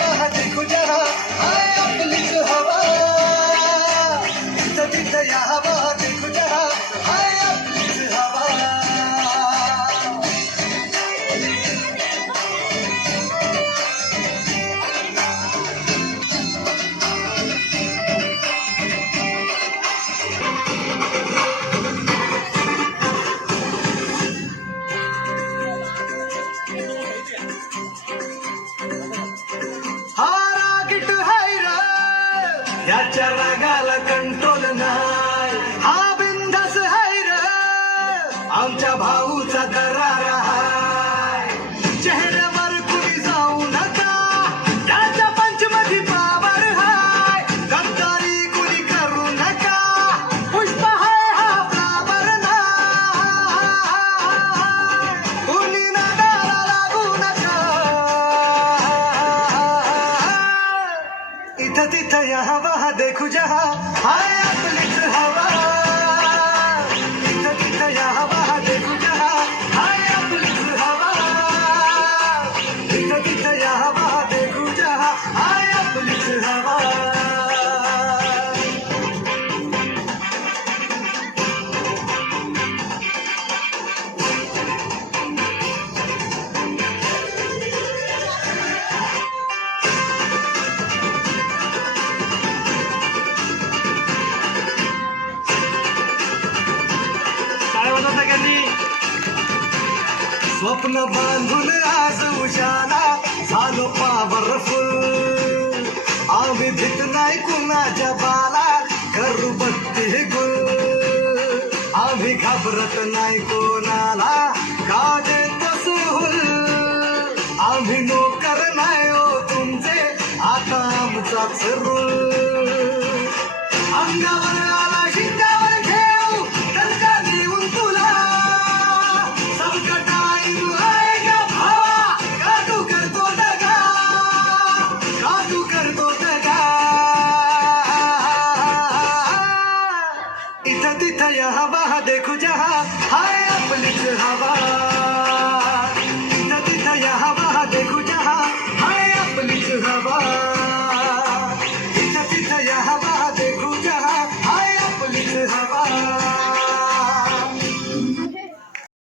वहाँ देखो जहाँ हाय आपलीच हवा इथं तिथं यहाँ वहाँ देखो जहाँ हाय आपलीच हवा हा रागीट हाय र याच्या रागाला कंट्रोल नाही हा बिंदास हाय र आमच्या भाऊचा करार हाय चेहऱ्यावर कुणी जाऊ नका त्याच्या पंचमधी पावर हाय गद्दारी कुणी करू नका पुष्प हाय हा फ्लावर नाही कुणी नादाला लागू नका इथं तिथं यहाँ वहाँ देखू जहाँ हाय आपलीच हवा इथं तिथं यहाँ वहाँ देखू जहाँ हाय आपलीच हवा इथं तिथं यहाँ वहाँ देखू जहाँ हाय आपलीच हवा काय म्हणत सगळ्यांनी स्वप्न बांधून आज उजाला झालो पॉवरफुल आम्ही भीत नाही कुणाच्या बाला करू बत्ती गुल आम्ही घाबरत नाही कोणाला का देतो सुहुल आम्ही नोकर नाही हो तुमचे आता आमचाच रूल अंगावर आला